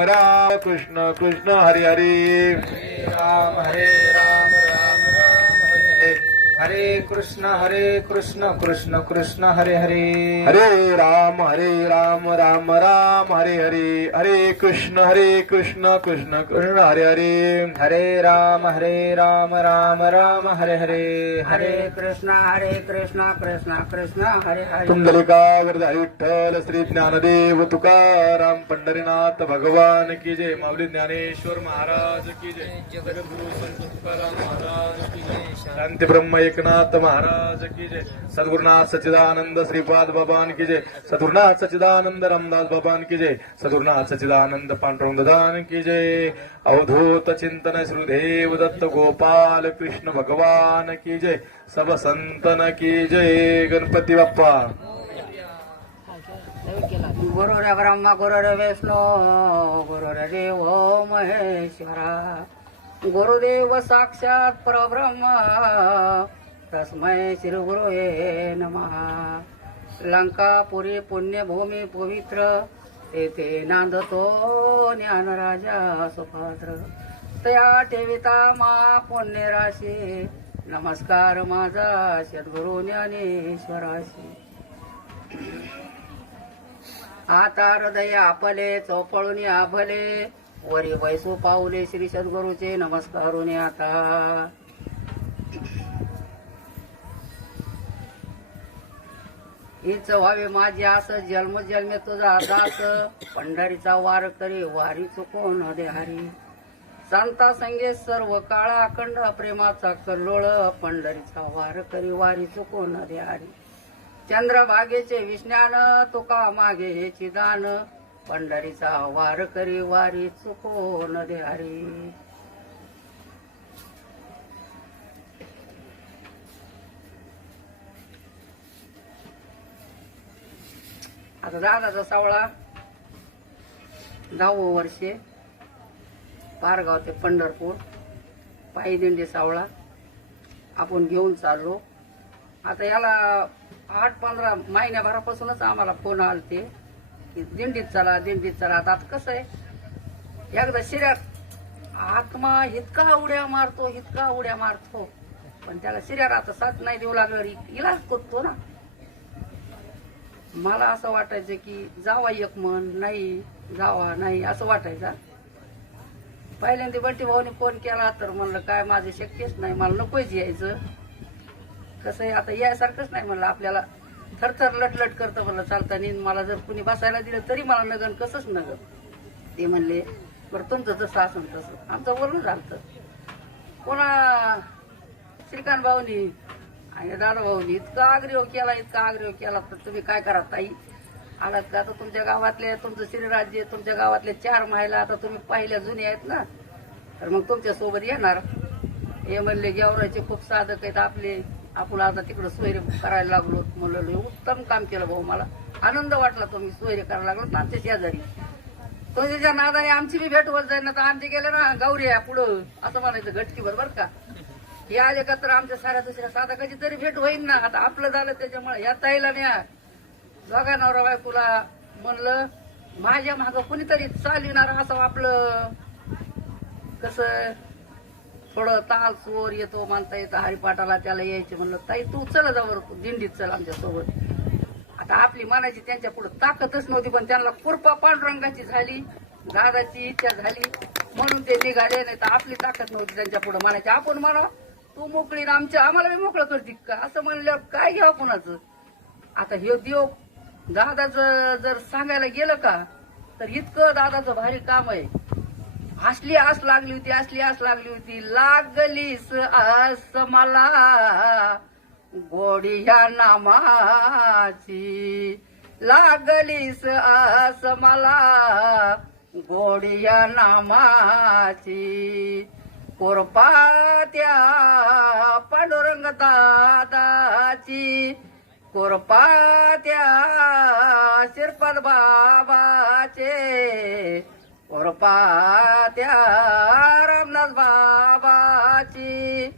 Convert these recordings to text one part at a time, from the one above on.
राम कृष्ण कृष्ण हरी हरी. राम हरे राम राम राम हरे. हरे कृष्ण हरे कृष्ण कृष्ण कृष्ण हरे हरे। हरे राम हरे राम राम राम हरे हरे। हरे कृष्ण हरे कृष्ण कृष्ण कृष्ण हरे हरे। हरे राम हरे राम राम राम हरे हरे। हरे कृष्ण हरे कृष्ण कृष्ण कृष्ण हरे हरे। तुंडलिका विठ्ठल श्री ज्ञानदेव तुकाराम पंढरीनाथ भगवान की जय. माऊली ज्ञानेश्वर महाराज की जय. जगद्गुरु संत तुकाराम महाराज की जय. शांती ब्रह्म एकनाथ महाराज की जय। सद्गुरुनाथ सच्चिदानंद श्रीपाद बाबान की जय। सद्गुरुनाथ सच्चिदानंद रामदास बाबान की जय। सद्गुरुनाथ सच्चिदानंद पांडुरंग दान की जय। अवधूत चिंतन श्रीदेव दत्त गोपाल कृष्ण भगवान की जय। सब संतन की जय। गणपती बाप्पा। गुरुर ब्रह्मा गुरुर विष्णु गुरुर देव महेश्वरा। गुरुदेव साक्षात परब्रह्मा। तस्मै श्रीगुरुवे नमः। लंकापुरी पुण्यभूमी पवित्र। येथे नांदतो ज्ञानराजा सुपात्र तया ठेविता मा पुण्यराशी। नमस्कार माझा सद्गुरु ज्ञानेश्वराशी। आता हृदय आपले चौपळून आभले। वरी वैसू पाऊले श्री सद्गुरूचे नमस्कारून आता। हीच व्हावे माझी आस जन्म जन्मे तुझा दास. पंढरीचा वार करी वारी चुकून दे हरी संता संगे सर्व काळा अखंड प्रेमाचा कल्लोळ. पंढरीचा वार करी वारी चुकून दे हरी चंद्रभागेचे विज्ञान तुका मागे हे चिदान पंढरीचा वार करी वारी चुकून दे हरी आता दादाचा सावळा. दहावं वर्षे. पारगाव ते पंढरपूर. पायी दिंडी सावळा. आपण घेऊन चाललो. आता याला आठ पंधरा महिन्याभरापासूनच आम्हाला फोन आलते की दिंडीत चला दिंडीत चला. आता आता कसं आहे? एकदा शिर्यात आत्मा इतका उड्या मारतो इतका उड्या मारतो. पण त्याला शिर्यात आता साथ नाही देऊ लागलं. इलाज करतो ना. मला असं वाटायचं की जावा एक मन नाही जावा नाही असं वाटायचं पहिल्यांदा बंटी भाऊने फोन केला तर म्हणलं काय माझं शक्यच नाही मला नकोच यायचं. कसं आहे आता यायसारखंच नाही म्हणलं आपल्याला थरथर लटलट करतं म्हणलं चालताना मला जर कुणी बसायला दिलं तरी मला नगन कसंच नगन. ते म्हणले बरं तुमचं जसं असेल तसं. आमचं वर्ण झालं कोणा श्रीकांत भाऊनी आणि दादा भाऊनी इतका आग्रह केला इतका आग्रह केला तर तुम्ही काय करा ताई? आलात का? आता तुमच्या गावातले तुमचं श्रीराज्य तुमच्या गावातले चार महिला आता तुम्ही पहिल्या जुने आहेत ना? तर मग तुमच्यासोबत येणार. हे म्हणले गेवराचे खूप साधक आहेत आपले. आपण आता तिकडं सोयरे करायला लागलो. म्हणलं उत्तम काम केलं भाऊ मला. आनंद वाटला तुम्ही सोयरे करायला लागलो. ना आमच्या शेजारी. तुमच्या नादाने आमची बी भेट होत जाईल ना तर आमचे गेले ना गौरी पुढं. असं म्हणायचं घटकी बरोबर का. हे आले का तर आमच्या साऱ्या दुसऱ्या साधकाची तरी भेट होईल ना. आता आपलं झालं त्याच्यामुळे या ताईला न्या दोघा नवरा बायकोला म्हणलं माझ्या माग कुणीतरी चालविणार असं आपलं. कसं थोडं ताल चोर येतो मानता येतं हरिपाठाला त्याला यायचे म्हणलं ताई तू चला जावर दिंडीत चल आमच्यासोबत. आता आपली मनाची त्यांच्या पुढे ताकदच नव्हती पण त्यांना कुरपा पांडुरंगाची झाली दादाची इच्छा झाली म्हणून ते निघाले नाही तर आपली ताकद नव्हती त्यांच्या पुढे म्हणायची आपण म्हणा तू मोकळी ना आमच्या आम्हाला बी मोकळं करते का? असं म्हणल्यावर काय घ्यावं कोणाचं? आता हे देव दादाचं जर सांगायला गेलं का तर इतकं दादाचं भारी काम आहे. असली आस लागली होती असली आस लागली होती. लागलीस आस मला गोडिया ह्या नामाची. लागलीस आस मला गोडी ह्या नामाची. कोरपात्या पांडुरंग दादाची कोरपात्या शिरपद बाबाचे. कोरपात्या रामनाथ बाबाची.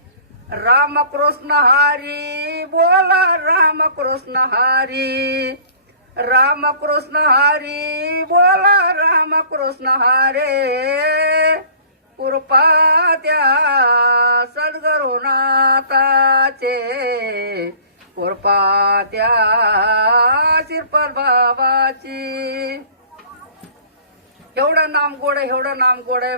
रामकृष्ण हरी बोला रामकृष्ण हरी रामकृष्ण हरी बोला राम कृष्ण हरे कृपा त्या सद्गुरुनाथाचे. कृपा त्या शिरपत बाबाची. एवढं नाम गोड आहे एवढं नाम गोड आहे.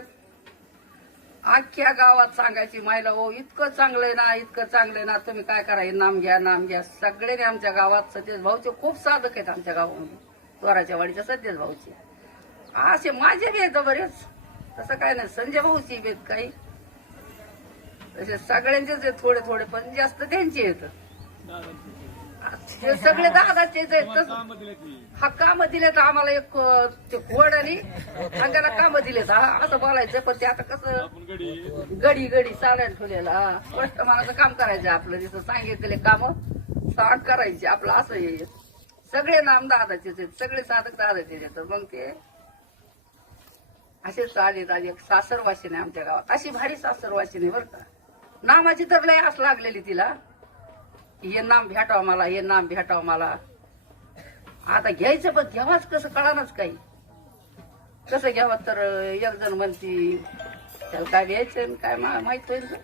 अख्ख्या गावात सांगायची मायला हो इतकं चांगलंय ना इतकं चांगलंय ना. तुम्ही काय करा हे नाम घ्या नाम घ्या. सगळ्यांनी आमच्या गावात सतीश भाऊचे खूप साधक आहेत आमच्या गावामध्ये. त्वराच्या वाडीच्या सतीश भाऊचे. असे माझे बी आहेत बरेच तसं काय नाही. संजय भाऊची बी काही. तसे सगळ्यांचेच आहेत थोडे थोडे पण जास्त त्यांचे आहेत. ते सगळे दादाचेच आहेत. हा काम दिले तर आम्हाला एक कोड आणि आणि काम दिले असं बोलायचं पण ते आता कसं गडी गडी चालायला ठेवलेला. हा. कष्टमानाचं काम करायचं आपलं. तिथं सांगितलेले काम साठ करायचे. आपलं असं हे सगळे नाम दादाचेच आहेत. सगळे साधक दादाचेच आहेत. मग ते असे चालेल आली एक सासरवाशी नाही आमच्या गावात. अशी भारी सासरवाशी नाही बरं का. नामाची तर लय आस लागलेली तिला. की हे नाम भेटावं मला हे नाम भेटावं मला. आता घ्यायचं पण घ्यावाच कसं कळानच काही. कसं घ्यावं तर एक जण म्हणती त्याला काय घ्यायचं आणि काय मा- माहीत होईल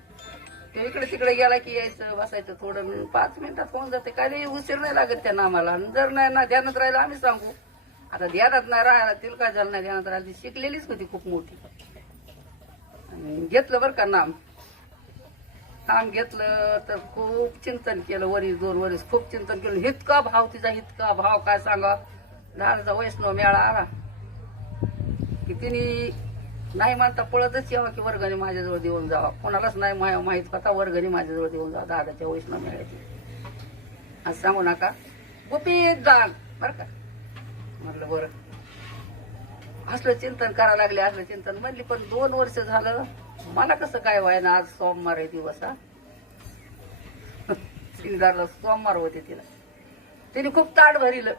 ते इकडे तिकडे गेला की यायचं बसायचं थोडं पाच मिनिटात होऊन जाते. काय उशीर नाही लागत त्या नामाला. आणि जर नाही ना ध्यानात राहिलं आम्ही सांगू. आता ध्यानात नाही राहायला तिला काय झालं नाही ध्यानात राहिलं शिकलेलीच होती खूप मोठी. आणि घेतलं बरं का नाम. नाम घेतलं तर खूप चिंतन केलं वरीस दोन वरीस खूप चिंतन केलं. इतका भाव तिचा इतका भाव काय सांगा? दादाचा वैष्णव मेळा आला. की तिने नाही म्हणता पळतच यावा की वर्गणी माझ्याजवळ देऊन जावा. कोणालाच नाही मा- माहीत होता वर्गणी माझ्याजवळ देऊन जावा दादाच्या वैष्णव मेळ्याची. असं सांगू नका. गुपित दान बरं का? म्हटलं बरं. असलं चिंतन करायला लागले असलं चिंतन. म्हणली पण दोन वर्ष झालं मला कसं काय व्हायना आज सोमवार आहे दिवस हा? सिंगारला सोमवार होते तिला. तिने खूप ताट भरिलं.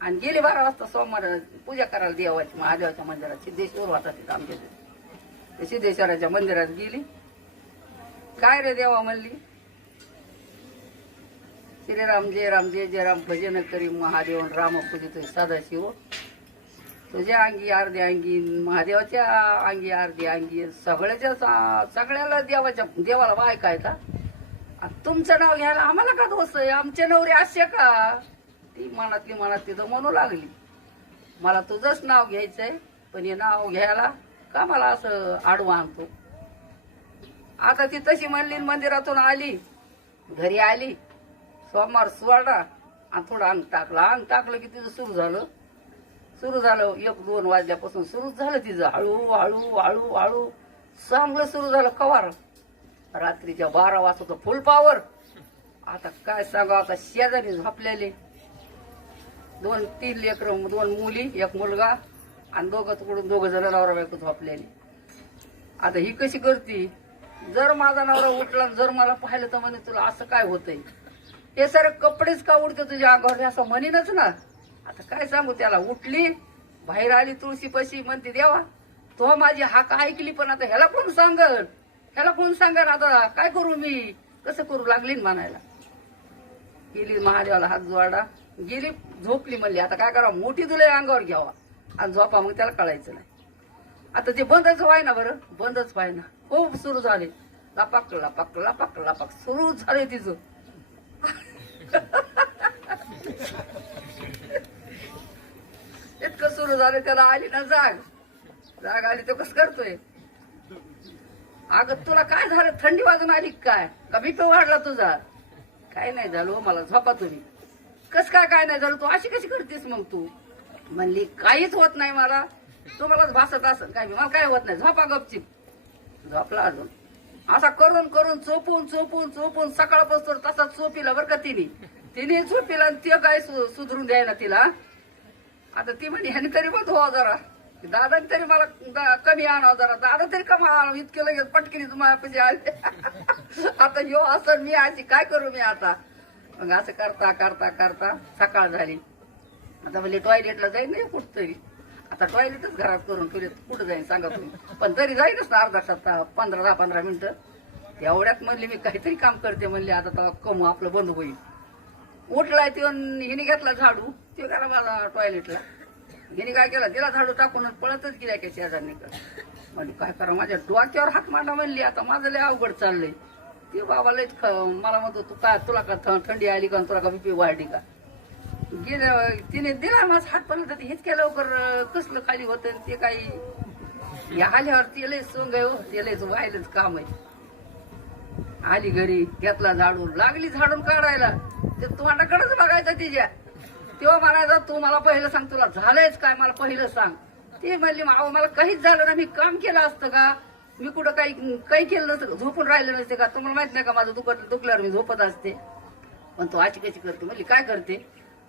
आणि गेली बारा वाजता सोमवार पूजा करायला देवाची महादेवाच्या मंदिरात सिद्धेश्वर होता तिथं आमच्या ते सिद्धेश्वराच्या मंदिरात गेली. काय रे देवा म्हणली श्री राम जय राम जय जय राम भजन करी महादेवन राम पूजित सदाशिव. तुझ्या अंगी अर्धी अंगी महादेवाच्या अंगी अर्धी अंगी सगळ्याच्या सा- सगळ्याला देवाच्या देवाला बाय काय का तुमचं नाव घ्यायला आम्हाला का दोष आहे? आमचे नवरे असे का? ती मनातली मनात तिथं म्हणू लागली. मला तुझंच नाव घ्यायचंय पण हे नाव घ्यायला का मला असं आडवा आणतो? आता ती तशी म्हणली मंदिरातून आली घरी आली. सोमवार सोडा आणि थोडं अंग टाकलं. अंग टाकलं की तिचं सुरू झालं. सुरू झालं एक दोन वाजल्यापासून सुरू झालं तिचं. हळू हळू हळू हळू. चांगलं सुरू झालं कवार. रात्रीच्या बारा वाजता फुल पावर आता काय सांगा आता शेजारी झोपलेले. दोन तीन लेकर दोन मुली एक मुलगा. आणि दोघं तिकडून दोघं जण नवरा बायको झोपलेली. आता ही कशी करती? जर माझा नवरा उठला आणि जर मला पाहिलं तर म्हणे तुला असं काय होतंय? हे सारे कपडेच का उडते तुझ्या अंगावर? असं म्हणीनच ना. आता काय सांगू त्याला? उठली बाहेर आली तुळशी पशी म्हणते देवा तो माझी हाक ऐकली पण आता ह्याला कोण सांगल? ह्याला कोण सांगल आता? काय करू मी? कसं करू लागली म्हणायला? गेली महादेवाला हात जोडा. गेली झोपली म्हणली आता काय करा मोठी तुला अंगावर घ्यावा. आणि झोपा मग त्याला कळायचं नाही. आता ते बंदच व्हाय ना बरं? बंदच व्हाय ना खूप सुरू झाले. लपाक लपाक लपाक लपाक. सुरू झाले तिचं. इतकं सुरू झालं त्याला आली ना जाग. जाग आली तो कसं करतोय? अगं तुला काय झालं? थंडी वाजून आली काय? का बीपी वाढला तुझा? काय नाही झालं हो, मला झोपा तुम्ही. कस काय काय नाही झालं? तू अशी कशी करतेस मग तू? म्हणली काहीच होत नाही मला. तुम्हालाच भासत असं काय मला काय होत नाही. झोपा गपचिप. झोपला अजून. असा करून करून चोपून चोपून चोपून सकाळपासून तसा चोपीला बरं का तिने. तिने चोपीला आणि ते काय सु- सुधरून द्यायला तिला. आता ती म्हणे ह्याने तरी बघ हो जरा. दादा तरी मला दा- कमी आणावं जरा. दादा तरी कमा आणावं इतके लगेच पटकिनी तुम्हाला पैसे आले? आता यो असं मी अशी काय करू मी आता? मग असं करता करता करता सकाळ झाली. आता म्हणजे टॉयलेटला जाईल नाही कुठतरी. आता टॉयलेटच घरात करून फिरत कुठं जाईन सांगा तुम्ही. पण तरी जाईलच ना अर्धा तास पंधरा दहा पंधरा मिनिटं. तेवढ्यात म्हणले मी काहीतरी काम करते म्हणले आता तेव्हा कमू आपलं बंद होईल. उठलाय तो हिने घेतला झाडू ते करा माझा टॉयलेटला हिने काय केलं तिला झाडू टाकून पळतच गेल्या की शेजारनी म्हणजे काय करा माझ्या डोक्यावर हात मांडा म्हणली आता माझं लय अवघड चाललंय. ते बाबा लयच ख- मला म्हणतो तू काय तुला का थंडी आली का तुला का बीपी वाढली का? गेल्या तिने दिला माझा हात पण तर हेच केलं लवकर कसलं खाली होतं ते काही. या आल्यावर तेलय सोंग आहे हो, व्हायलाच काम आहे. आली घरी घेतला झाडून लागली झाडून काढायला. ते तोंडाकडेच बघायचं तिच्या. तेव्हा म्हणायचा तू मला पहिलं सांग तुला झालंयच काय? मला पहिलं सांग. ते म्हणली अहो मला काहीच झालं ना मी काम केलं असतं का? मी कुठं काही काही केलं नसतं झोपून राहिलं नसते का? तुम्हाला माहीत नाही का माझं दुखत दुखल्यावर मी झोपत असते. पण तू अशी कशी करते. म्हणली काय करते?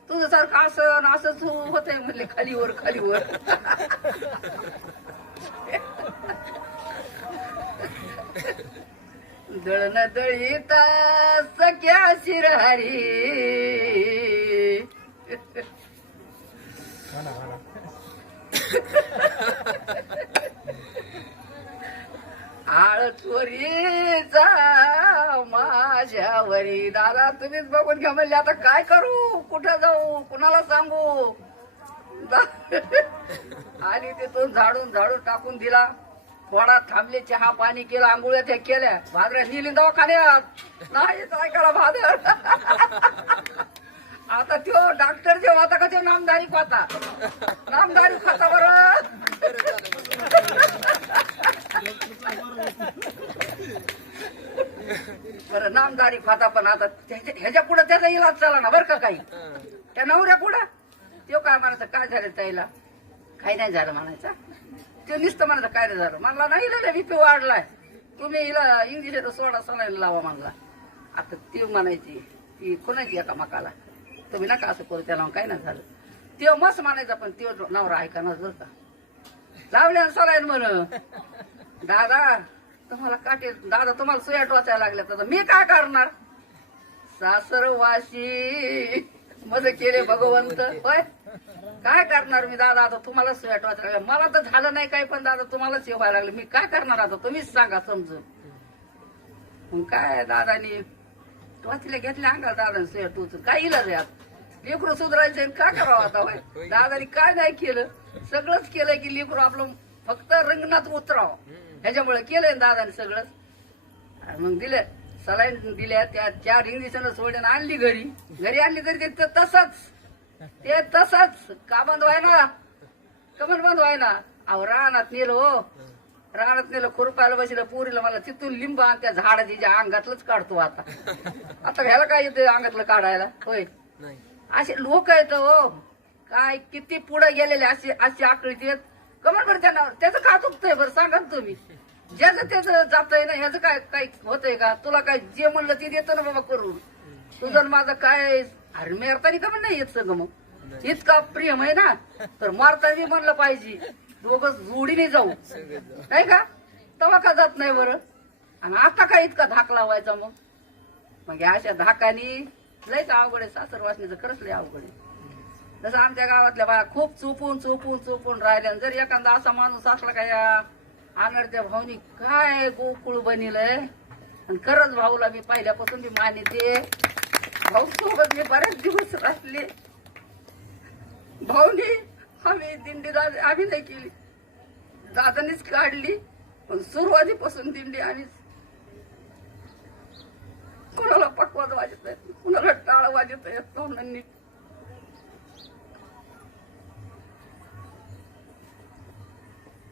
तुझं सारखं असं असंच होत आहे म्हणले खालीवर खालीवर. दळण दळीता सख्या शिरहारी. आळ माझ्यावरी. दादा तुम्हीच बघून घ्या म्हणले आता काय करू? कुठं जाऊ? कुणाला सांगू? आणि तिथून झाडून झाडून टाकून दिला. थोडा थांबले चहा पाणी केला आंघोळ्या त्या केल्या. भादर नेली दवाखान्यात. नाही काय करा भादर? आता त्यो डॉक्टर जेव्हा आता का त्यो नामदारी खाता नामदारी खाता बरं बरं नामदारी खाता पण आता ह्याच्या पुढे त्याचा इलाज चाला ना बरं का काही? त्या नवऱ्या पुढं? तो काय म्हणायचं काय झालं त्याला काही नाही झालं म्हणायचा. तो नुसतं म्हणायचं काय नाही झालं. म्हणला नाही लिहिलं बीपी वाढलाय. तुम्ही हिला इंग्लिश सोडा सलाईन लावा म्हणला. आता ती म्हणायची ती कोणाची एका मकाला? तुम्ही नका असं करू त्याला काय नाही झालं. त्यो मस्त म्हणायचा पण त्यो नवरा ऐका ना जर का? लावल्या सलाईन म्हण दादा तुम्हाला काटे दादा तुम्हाला सुया टोचायला लागल्या तर मी काय करणार? सासरवाशी मज केले भगवंत. होय? काय करणार मी दादा? आता तुम्हाला सुया टोचायला लागल्या. मला तर झालं नाही काय पण दादा तुम्हालाच व्हायला लागलं. मी काय करणार आता? तुम्हीच सांगा समजून. मग काय दादानी? टोचल्या घेतल्या अंगाला दादा सुया टोचून. काय इलाज आहे लेकरू सुधारायचं काय करावं आता? होय? दादानी काय नाही केलं? सगळंच केलंय की लेकरू आपलं फक्त रंगणात उतरावं. ह्याच्यामुळे केलंय दादाने सगळंच. आणि मग दिले. सलाईन दिल्या त्या चार इंजेक्शन सोडून आणली घरी. घरी आणली तरी ते तसंच. ते तसंच. का बंद व्हाय ना कमन बंद व्हाय ना अहो रानात नेलं हो. रानात नेलं खुरपायला बसलं पुरीला मला तिथून लिंब आणि त्या झाडाच्या अंगातलंच काढतो आता. आता ह्याला काय येते अंगातलं काढायला? होय. असे लोक आहेत हो. काय किती पुढे गेलेले असे असे आकळीत येत कमल बरं त्यांना. त्याचं का चुकतंय बरं? सांगा ना तुम्ही. ज्याचं त्याचं जातंय ना ह्याचं काय काय होतंय का? तुला काय जे म्हणलं ते देतं ना बाबा करून. तुझं माझं काय? अरे मेरतानी का नाही येत सगळं मग. इतका प्रेम आहे ना. तर मारताना म्हणलं पाहिजे. दोघं जोडीने जाऊ. नाही का? तेव्हा का जात नाही बरं? आणि आता काय इतका धाक लावायचा मग? मग या अशा धाकानी लयच अवघड आहे. सासर वाचण्याचं खरंच लय अवघड आहे. जसं आमच्या गावातल्या बाया खूप चुपून चुपून चुपून राहिल्या. जर एखादा असा माणूस असला का या आंगडच्या भाऊनी काय गोकुळ बनिलंय? आणि खरंच भाऊला मी पहिल्यापासून मी मानिते. भाऊ सोबत मी बरेच दिवस राहिले. भाऊनी आम्ही दिंडी दादा आम्ही नाही केली. दादानीच काढली. पण सुरुवातीपासून दिंडी आम्हीच कुणाला पकवाज वाजत येत कुणाला टाळ वाजत येत तोंडांनी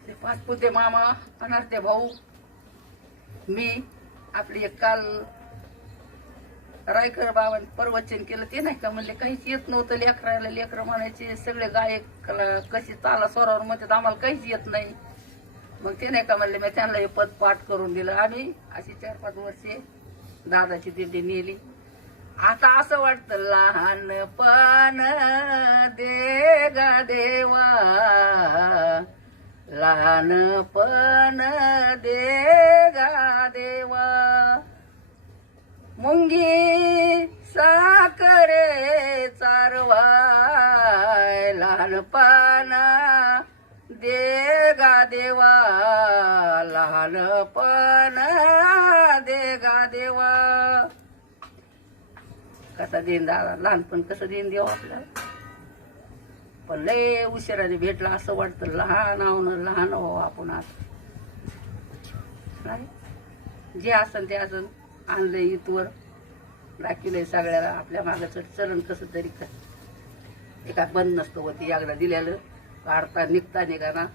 ते पाचपुते मामा अनारते भाऊ. मी आपली एक काल रायकर बाबा प्रवचन केलं ते नाही का म्हणले काहीच येत नव्हतं लेकरायला लेकर म्हणायचे सगळे गायक कशी चाला स्वरावर म्हणतात आम्हाला काहीच येत नाही. मग ते नाही का म्हणले मी त्यांना हे पद पाठ करून दिलं. आम्ही अशी चार पाच वर्षे दादाची दिंडी नेली. आता असं वाटतं लहानपण दे गा देवा लहानपण दे गा देवा. मुंगी साखरे चारवाय लहानपणा दे गा देवा. लहानपण दे गा देवा. कसा देईन दादा? लहानपण कसं देईन देवा आपल्याला? पण लय उशिराने भेटला असं वाटतं लहान आहोन लहान व्हावं आपण आज. नाही. जे असन ते असन आणलं इथवर. दाखवलंय सगळ्याला आपल्या मागाचं चरण कसं तरी कर. ते काय बंद नसतं होती एकदा दिल्यालं काढता निघता निघाना.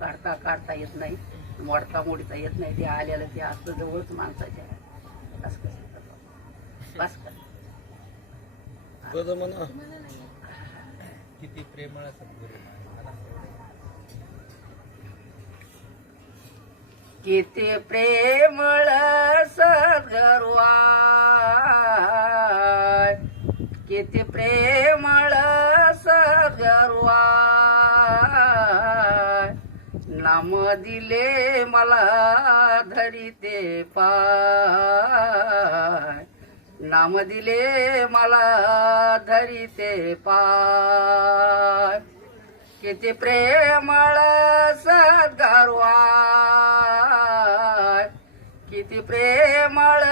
काढता काढता येत नाही. मोडता मोडता येत नाही. ते आलेलं ते असतं जवळच माणसाच्या असं कसं बस कर. किती प्रेमळ सद्गुरू किती प्रेमळ सद्गरुआ किती प्रेमळ सद्गरुआ नाम दिले मला धरी ते पाय. नाम दिले मला धरिते पाय किती प्रेमळ सद्गरवाय किती प्रेमळ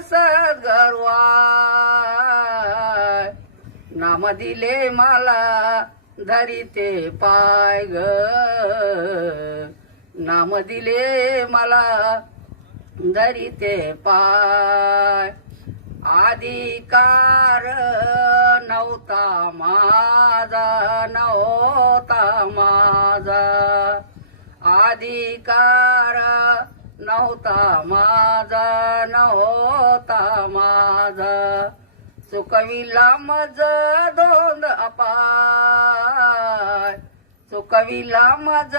सद्गरवाय नाम दिले मला धरीते पाय ग. नाम दिले मला धरीते पाय. अधिकार नव्हता माझा नव्हता माझा. अधिकार नव्हता माझा नव्हता माझा. चुकविला मज दोन अपाय. चुकविला मज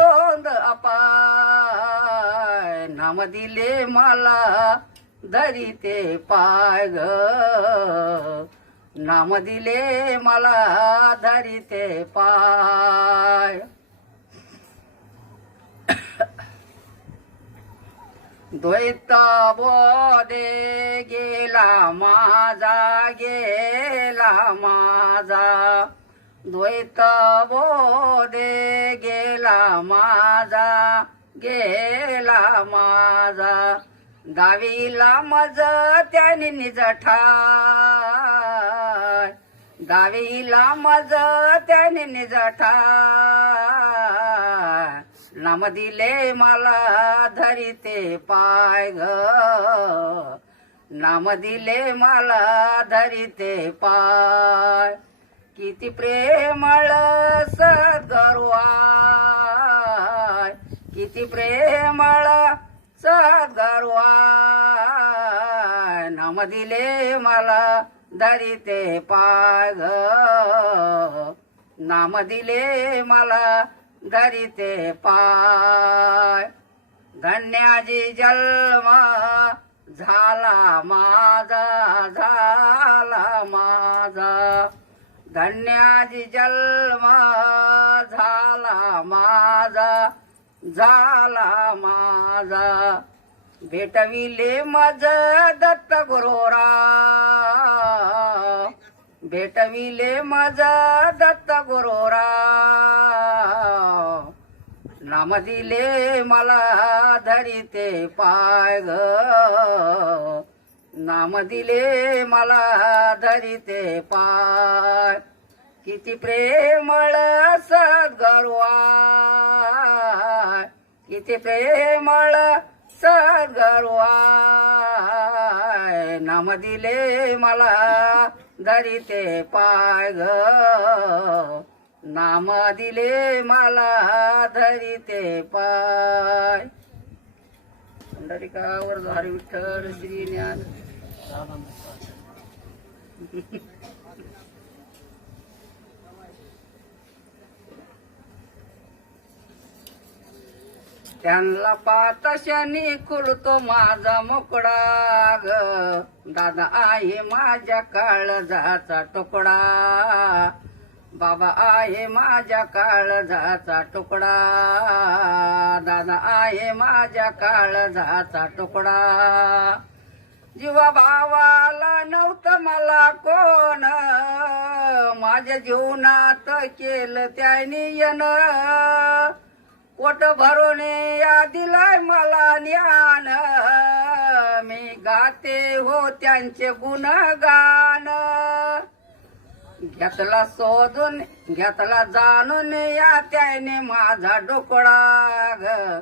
दोन अपाय. नाम दिले मला धरिते पाय ग. नाम दिले मला धरिते पाय. द्वैत बोधे गेला माझा गेला माझा. द्वैत बोधे गेला माझा गेला माझा. दावीला मज त्याने निज ठाय. दावीला मज त्याने निज ठाय. नाम दिले मला धरिते पाय ग. नाम दिले मला धरिते पाय. किती प्रेमळ सद्गरवाय किती प्रेमळ गरवा नाम दिले मला धरिते पाय ग नाम दिले मला धरिते पाय धन्याजी जन्म झाला माझा झाला माझा. धन्याजी जन्म झाला माझा झाला माझा. भेटविले मज दत्त गुरोरा. भेटविले मज दत्त गुरोरा. नाम दिले मला धरिते पाय ग. नाम दिले मला धरिते पाय. किती प्रेमळ सद्गरुआ किती प्रेमळ सगरवाय नाम दिले मला धरिते पाय ग. नाम दिले मला धरिते पाय. पंढरीकावर झारी विठ्ठल श्री ज्ञान. त्यांना पाहता शनी खुलतो माझा मोकळा ग दादा आहे माझ्या काळजाचा तुकडा. बाबा आहे माझ्या काळजाचा तुकडा. दादा आहे माझ्या काळजाचा तुकडा. जीवा भावाला नव्हतं मला कोण. माझ्या जीवनात केलं त्याने येणं पोट भरून या दिलाय मला ज्ञान. मी गाते हो त्यांचे गुणगान. घेतला शोधून घेतला जाणून या त्याने माझा डोकळा ग.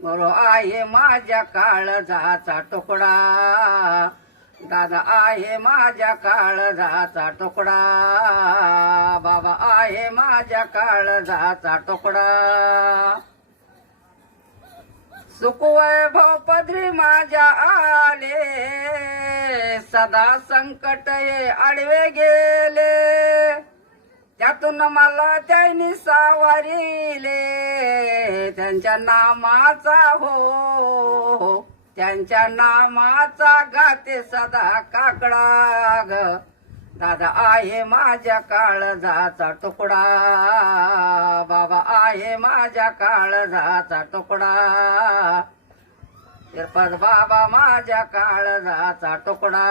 बरो आहे माझ्या काळजाचा तुकडा दादा आहे माझ्या काळजाचा तुकडा बाबा आहे माझ्या काळजाचा तुकडा सुखवैभव पदरी माझ्या आले. सदा संकट हे आडवे गेले. त्यातून मला त्यांनी सावरिले. त्यांच्या नामाचा हो. त्यांच्या नामाचा गाते सदा काकडा ग. दादा आहे माझ्या काळजाचा तुकडा. बाबा आहे माझ्या काळजाचा तुकडा. शिरपत बाबा माझ्या काळजाचा तुकडा.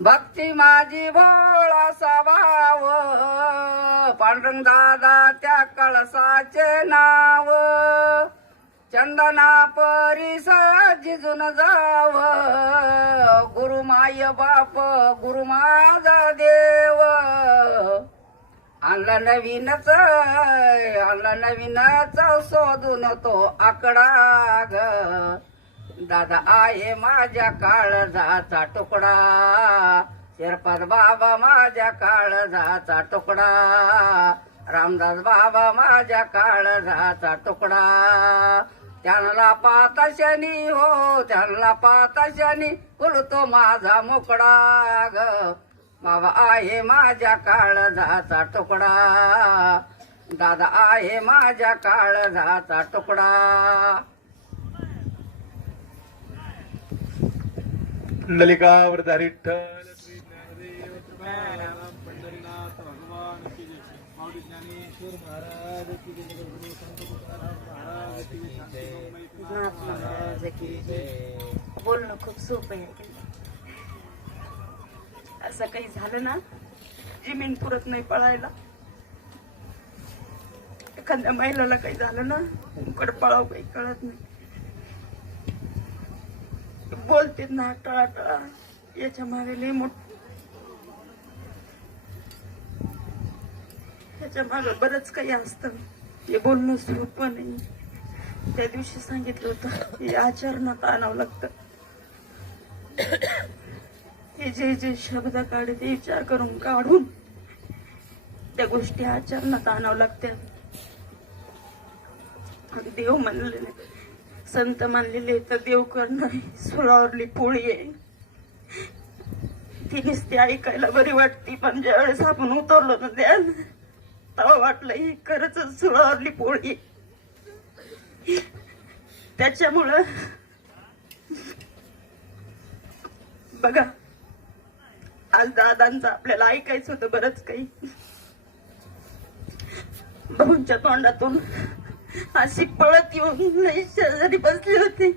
भक्ती माझी भोळा स्वभाव पांडुरंग दादा त्या कळसाचे नाव. चंदना परिस जिजून जाव. गुरु माय बाप गुरु माझा देव. आणला नवीनच आणला नवीनच शोधून तो आकडा ग दादा आहे माझ्या काळजाचा तुकडा. शिरपत बाबा माझ्या काळजाचा तुकडा. रामदास बाबा माझ्या काळजाचा तुकडा. त्यांना पाता शनी हो, हो त्यांना पाता शनी. माझा मुकडा ग. बाबा आहे माझ्या काळजाचा तुकडा. दादा आहे माझ्या काळजाचा तुकडा. पुंडलिकावरधारी विठ्ठल श्री ज्ञानदेव तुकाराम पंढरीनाथ भगवान की जय माऊली ज्ञानेश्वर महाराज की जय जगद्गुरु संत तुकाराम महाराज की जय बोलणं खूप सोपं आहे. असं काही झालं ना जमीन पुरत नाही पळायला एखाद्या महिलाला काही झालं ना उकड पळाव काही कळत नाही. बोलते ना टळा टळा याच्या मागे लई मोठ त्याच्यामागे बरंच काही असतं. हे बोलणं सोपं नाही. त्या दिवशी सांगितलं होतं हे आचरणात आणावं लागतं. हे जे जे शब्द काढे ते विचार करून काढून त्या गोष्टी आचरणात आणावं लागतात देव मानलेले संत मानलेले तर देव करणं सुळावरली पोळी आहे. ती नुसती ऐकायला बरी वाटती. पण ज्यावेळेस आपण उतरलो ना द्या तेव्हा वाटलं ही खरंच सुळावरली पोळी आहे. त्याच्यामुळं बघा आज दादांचं आपल्याला ऐकायचं होतं बरंच काही. भाऊंच्या तोंडातून अशी पळत येऊन लई शेजारी बसली होती.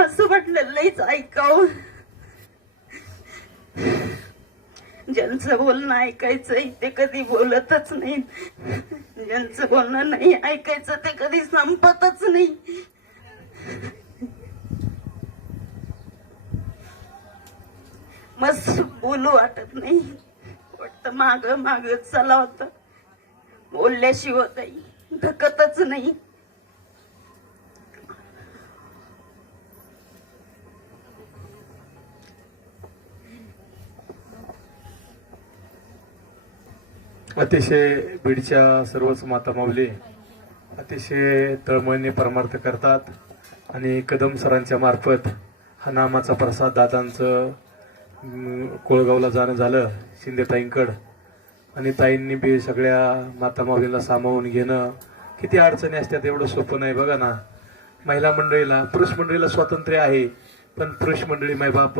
असं म्हटलं लईच ऐकावं. ज्यांचं बोलणं ऐकायचंय ते कधी बोलतच नाही. ज्यांचं बोलणं नाही ऐकायचं ते कधी संपतच नाही. मस्त बोलू वाटत नाही. वाटतं माग माग चला होत. बोलल्याशिवाय धकतच नाही. अतिशय बीडच्या सर्वच माता माऊली अतिशय तळमळीने परमार्थ करतात आणि कदम सरांच्या मार्फत हा नामाचा प्रसाद दादांचं कोळगावला जाणं झालं शिंदेताईंकड. आणि ताईंनी बी सगळ्या माता माऊलीला सामावून घेणं किती अडचणी असतात एवढं सोपं नाही बघा ना. महिला मंडळीला पुरुष मंडळीला स्वातंत्र्य आहे पण पुरुष मंडळी मायबाप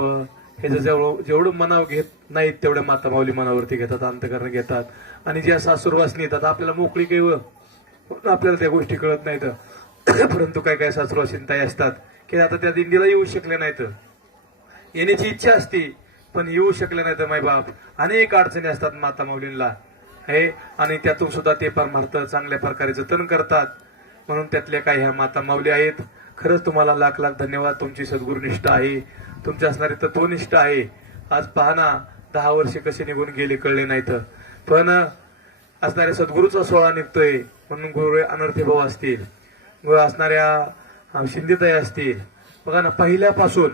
हे जेवढं जेवढं मनाव घेत नाहीत तेवढ्या माता माऊली मनावरती घेतात अंतकरण घेतात. आणि ज्या सासूरवासनी येतात आपल्याला मोकळी काही आपल्याला त्या गोष्टी कळत नाहीत. परंतु काय काय सासूरवासीन ताई असतात की आता त्या दिंडीला येऊ शकले नाहीत. येण्याची इच्छा असते पण येऊ शकले नाहीत मायबाप अनेक अडचणी असतात माता माऊलींना. हे आणि त्यातून सुद्धा ते परमार्थ चांगल्या प्रकारे जतन करतात. म्हणून त्यातल्या काही ह्या माता माऊली आहेत. खरंच तुम्हाला लाख लाख धन्यवाद. तुमची सद्गुरुनिष्ठ आहे. तुमची असणारी तत्वनिष्ठ आहे. आज पाहना दहा वर्षे कसे निघून गेले कळले नाहीत. पण असणाऱ्या सद्गुरूचा सोहळा निघतोय म्हणून गुरु अनर्थी भाऊ असतील. व असणाऱ्या शिंदेताई असतील. बघा ना पहिल्यापासून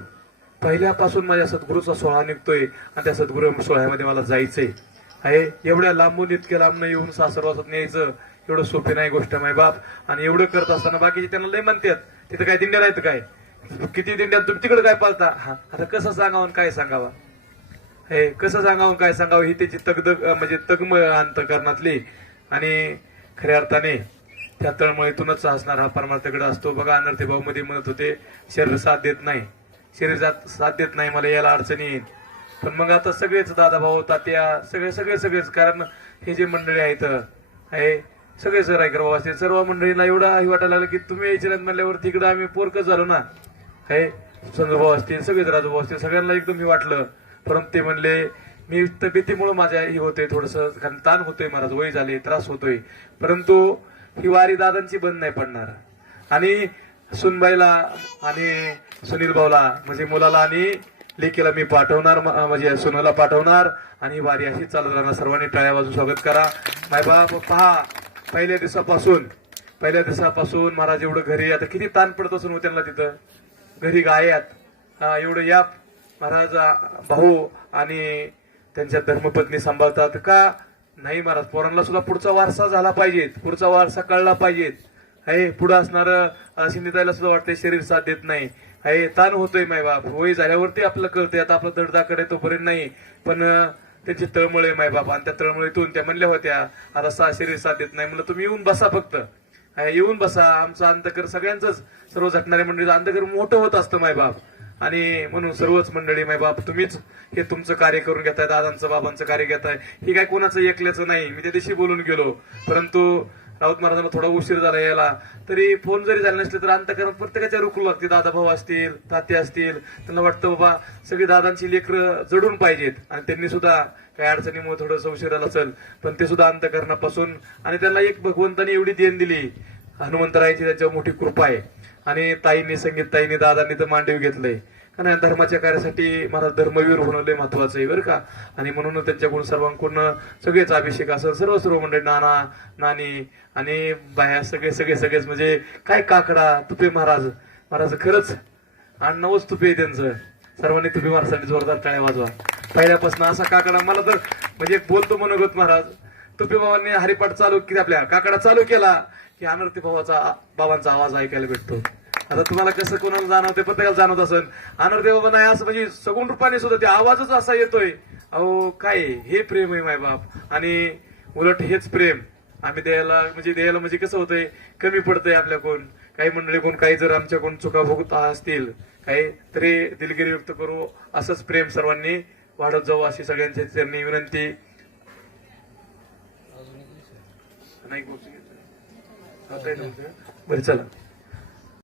पहिल्यापासून माझ्या सद्गुरूचा सोहळा निघतोय आणि त्या सद्गुरू सोहळ्यामध्ये मला जायचंय. आहे एवढ्या लांबून इतक्या लांबून येऊन सासरवासात न्यायचं एवढं सोपी नाही गोष्ट माय बाप. आणि एवढं करत असताना बाकीचे त्यांना लय म्हणतात तिथं काय दिंड्या नाहीत काय? किती दिंड्या तुम्ही तिकडे काय पाळता? हा आता कसं सांगावं काय सांगावा? हे कसं सांगावं काय सांगावं ही त्याची तगदग म्हणजे तगम अंतकरणातली. आणि खऱ्या अर्थाने त्या तळमळीतूनच असणार हा परमार्थकडे असतो. बघा अनर्थी भाऊ मध्ये म्हणत होते शरीर साथ देत नाही. शरीर जात- साथ देत नाही मला यायला अडचणी येईल. पण मग आता सगळेच दादा भाऊ तात्या सगळे सगळे सगळेच. कारण हे जे मंडळी आहेत हे सगळे सर ऐकर भाऊ असतील सर्व मंडळींना एवढा हे वाटायला लागलं की तुम्ही यायचे नाहीत म्हणल्यावर तिकडं आम्ही पोरकच झालो ना. हे भाऊ असतील सगळेच राजूभाऊ असतील सगळ्यांना एकदम हे वाटलं. परंतु ते म्हणले मी तब्येतीमुळे माझ्या हे होते थोडस कारण ताण होतोय महाराज वय झाले त्रास होतोय. परंतु ही वारी दादांची बंद नाही पडणार. आणि सुनबाईला आणि सुनील भाऊला म्हणजे मुलाला आणि लेकीला मी पाठवणार म- म्हणजे सुनाला पाठवणार. आणि वारी अशी चालत राहणार. सर्वांनी टाळ्या बाजू स्वागत करा. मायबाप पहा. पहिल्या दिवसापासून पहिल्या दिवसापासून महाराज एवढं घरी आता किती ताण पडत असून हो त्यांना तिथं. घरी गायात. एवढं या महाराज भाऊ आणि त्यांच्या धर्मपत्नी सांभाळतात. का? नाही महाराज पोरांना सुद्धा पुढचा वारसा झाला पाहिजेत. पुढचा वारसा कळला पाहिजेत. आहे पुढं असणार सिंधीताईला सुद्धा वाटतंय शरीर साथ देत नाही. आहे ताण होतोय माय बाप वय झाल्यावरती आपलं कळतंय. आता आपलं दडदाकडे तोपर्यंत नाही. पण त्यांची तळमळे माय बाप आणि त्या तळमळीतून त्या म्हणल्या होत्या आता सा शरीर साथ येत नाही. म्हणलं तुम्ही येऊन बसा फक्त. येऊन बसा. आमचं अंतकर सगळ्यांचंच सर्व झटणारे मंडळीचं अंतकर मोठं होत असतं माय बाप. आणि म्हणून सर्वच मंडळी माय बाप तुम्हीच हे तुमचं कार्य करून घेताय दादांचं बाबांचं कार्य घेताय. हे काय कोणाचं एकल्याचं नाही. मी त्या दिवशी बोलून गेलो. परंतु राऊत महाराजांना थोडा उशीर झाला यायला. तरी फोन जरी झाले नसले तर अंतकरण प्रत्येकाच्या रुकू लागते. दादा भाऊ असतील ताते असतील त्यांना वाटतं बाबा सगळी दादांची लेकरं जडून पाहिजेत. आणि त्यांनी सुद्धा काही अडचणीमुळे थोडंसं उशीराला चल. पण ते सुद्धा अंतकरणापासून आणि त्यांना एक भगवंतानी एवढी देण दिली. हनुमंतरायची त्यांच्यावर मोठी कृपा आहे. आणि ताईंनी संगीत ताईंनी दादांनी तर मांडीव घेतलंय. कारण या धर्माच्या कार्यासाठी मला धर्मवीर होणं लय महत्वाचं आहे बरं का? आणि म्हणून त्यांच्याकडून सर्वांकडून सगळेच अभिषेक असं सर्व सर्व मंडळी नाना नानी आणि बाया सगळे सगळे सगळेच म्हणजे काय काकडा तुपे महाराज. महाराज खरंच आडनावच तुपे आहे त्यांचं. सर्वांनी तुपे महाराजांनी जोरदार टाळ्या वाजवा. पहिल्यापासून असा काकडा मला तर म्हणजे एक बोलतो मनोगत महाराज तुपे बाबांनी हरिपाठ चालू की आपल्या काकडा चालू केला की अनर्थी भावाचा बाबांचा आवाज ऐकायला भेटतो. आता तुम्हाला कसं कोणाला जाणवते प्रत्येकाला जाणवत असेल. अनर्थे बाबा नाही असं म्हणजे सगुण रूपाने सुद्धा ते आवाजच असा येतोय. अहो काय हे प्रेम आहे माय बाप. आणि उलट हेच प्रेम. आम्ही द्यायला म्हणजे द्यायला म्हणजे कसं होतंय? कमी पडतंय आपल्याकडून. काही मंडळी कोण काही जर आमच्याकडून चुका भोगत असतील काही तरी दिलगिरी व्यक्त करू असंच प्रेम सर्वांनी वाढत जाऊ अशी सगळ्यांची त्यांनी विनंती. नाही बरं चला.